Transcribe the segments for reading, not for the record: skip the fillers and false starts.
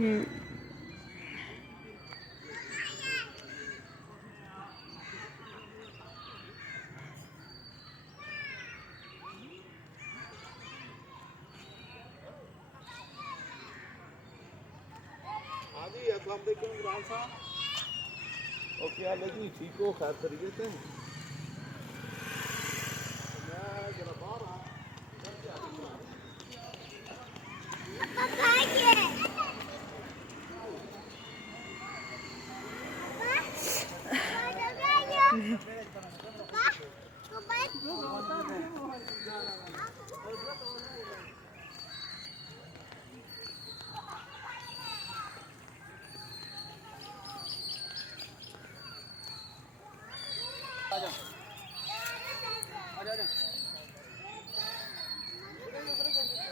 अस्सलाम वालेकुम इमरान साहब। और क्या हाल है जी? ठीक हो? खैर तरीके से? मैं जरा बाहर आ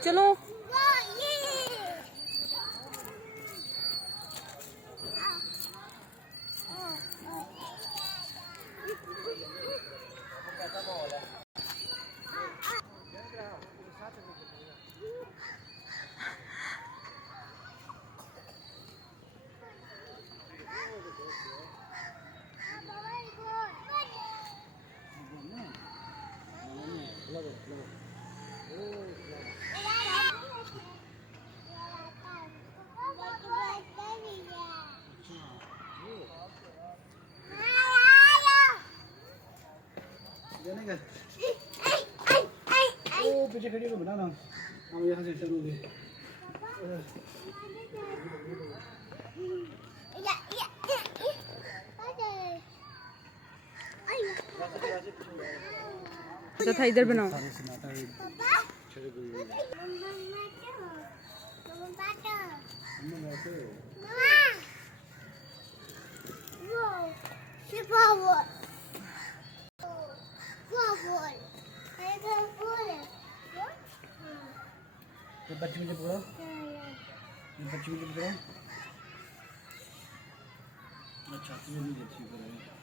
चलो पीछे खड़ी हो बना ना हम यहाँ से चलोगे तो था इधर बनाओ। बच्ची मुझे पकड़ो बच्ची मुझे पकड़ो अच्छा तुम्हें नहीं अच्छी